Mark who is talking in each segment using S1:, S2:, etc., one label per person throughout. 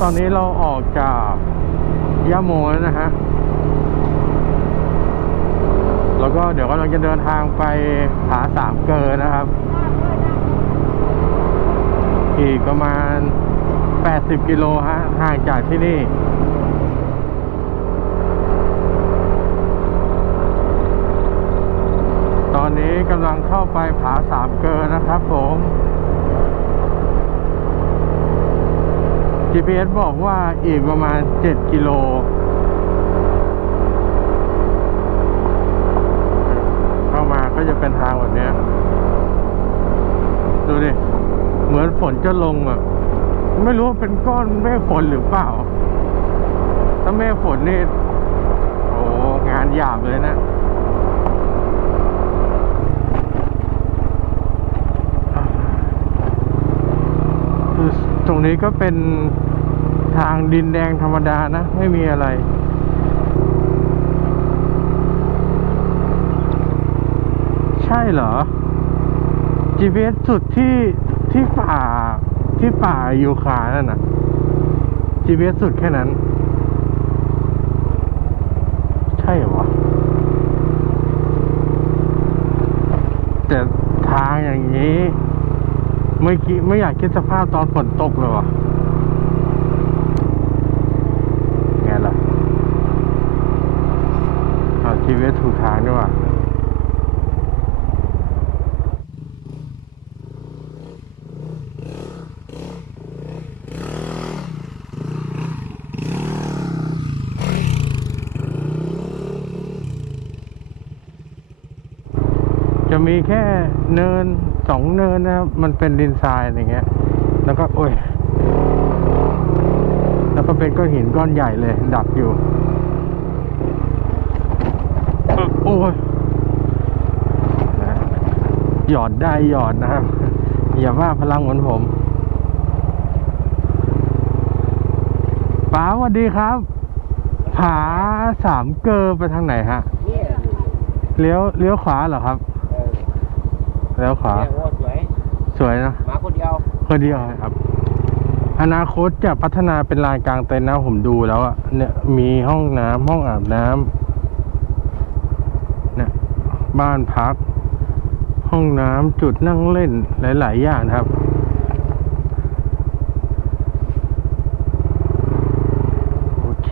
S1: ตอนนี้เราออกจากยะโมแล้วนะฮะ แล้วก็เดี๋ยวกำลังจะเดินทางไปผาสามเกอนนะครับ อีกประมาณ 80 กิโลฮะห่างจากที่นี่ตอนนี้กำลังเข้าไปผาสามเกอนะครับผม GPS บอกว่าอีกประมาณ 7 กิโล เข้ามาก็จะเป็นทางแบบนี้ดูดิ เหมือนฝนจะลงอะ ไม่รู้ว่าเป็นก้อนเมฆฝนหรือเปล่า ถ้าเมฆฝนนี่ โอ้งานหยาบเลยนะ ตรงนี้ก็เป็นทางดินแดงธรรมดานะ ไม่มีอะไรใช่เหรอ GPS สุดที่ที่ป่าที่ป่ายูคานั่นนะ GPS สุดแค่นั้น ใช่เหรอวะแต่ทางอย่างนี้ ไม่คิดไม่อยากคิดสภาพตอนฝนตกเลยวะไงล่ะเอาชีวิตถูกทางด้วยว่ะจะมีแค่เนิน สองเนินนะครับ มันเป็นดินทรายอย่างเงี้ย แล้วก็โอ้ย แล้วก็เป็นก้อนหินก้อนใหญ่เลย ดักอยู่เออโอ้ยหยอดได้หยอดนะครับ อย่าว่าพลังเหมือนผมป๋าสวัสดีครับ ผาสามเกอไปทางไหนฮะ
S2: เลี้
S1: ยวเลี้ยวขวาเหรอครับ
S2: เออ
S1: เลี้ยวขวา
S2: เนี่ยโอ้สวย
S1: สวยนะ
S2: มาคนเดียว
S1: คนเดียวครับ อนาคตจะพัฒนาเป็นลานกลางเต็นท์นะผมดูแล้วอะเนี่ยมีห้องน้ำห้องอาบน้ำเนี่ยบ้านพัก ห้องน้ำจุดนั่งเล่นหลาย ๆ อย่างนะครับ โอเค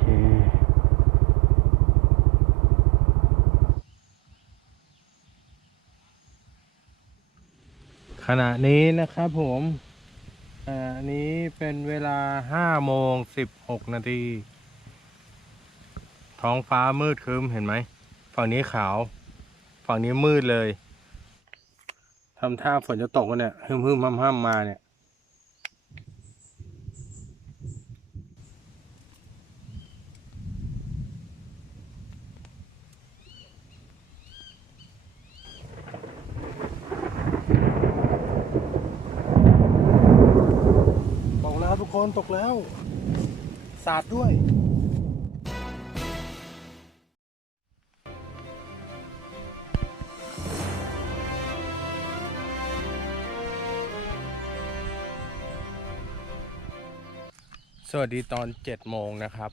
S1: ขณะนี้นะครับผมอ่าอันนี้เป็นเวลาห้าโมงสิบหกนาที ท้องฟ้ามืดครึ้มเห็นไหม ฝั่งนี้ขาว ฝั่งนี้มืดเลยทำท่าฝนจะตกกันเนี่ยฮึมฮึมห้ำห้ำมาเนี่ย ครับทุกคนตกแล้ว สาดด้วย สวัสดีตอนเจ็ดโมงนะครับ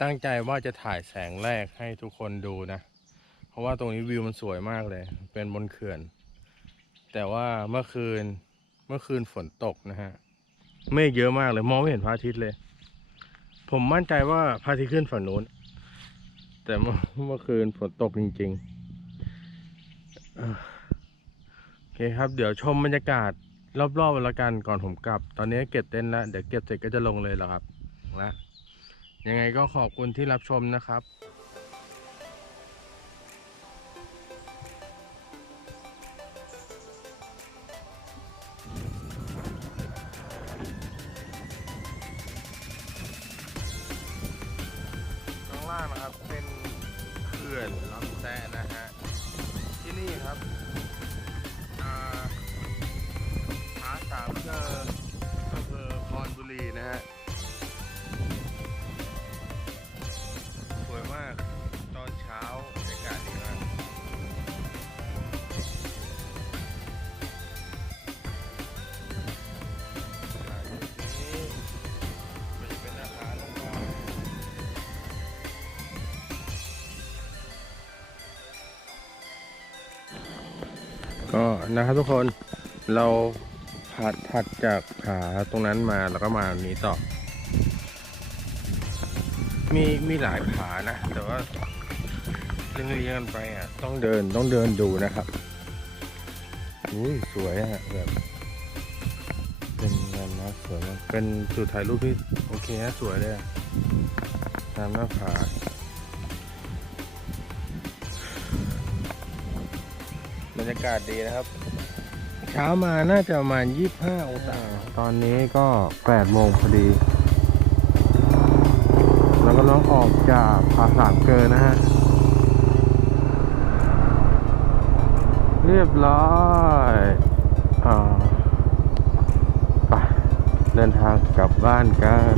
S1: ตั้งใจว่าจะถ่ายแสงแรกให้ทุกคนดูนะ เพราะว่าตรงนี้วิวมันสวยมากเลย เป็นบนเขื่อน แต่ว่าเมื่อคืนเมื่อคืนฝนตกนะฮะ เมฆเยอะมากเลยมองไม่เห็นพระอาทิตย์เลย ผมมั่นใจว่าพระอาทิตย์ขึ้นฝั่งนู้น แต่เมื่อเมื่อคืนฝนตกจริงๆโอเคครับ เดี๋ยวชมบรรยากาศรอบๆละกันก่อนผมกลับ ตอนนี้เก็บเต้นแล้วเดี๋ยวเก็บเสร็จก็จะลงเลยแล้วครับนะยังไงก็ขอบคุณที่รับชมนะครับางนะครับ เป็นเขื่อนลำแซะนะฮะ ที่นี่ครับอาสามเจออำเภอคอนบุรีนะฮะ ก็นะครับทุกคนเราผัดถัดจากผาตรงนั้นมาแล้วก็มานนี้ต่อ มีมีหลายผานะ แต่ว่าเรียงเรียงกันไปอะ ต้องเดินต้องเดินดูนะครับอุ้ยสวยอะแบบเป็นแลนด์มาสวยมากเป็นจุดถ่ายรูปที่โอเคนะสวยเลยตามหน้าผา บรรยากาศดีนะครับ เช้ามาน่าจะประมาณ25องศาตอนนี้ก็8โมงพอดี แล้วก็ต้องออกจากผาสามเกินนะฮะ เรียบร้อยอ่าไปเดินทางกลับบ้านกัน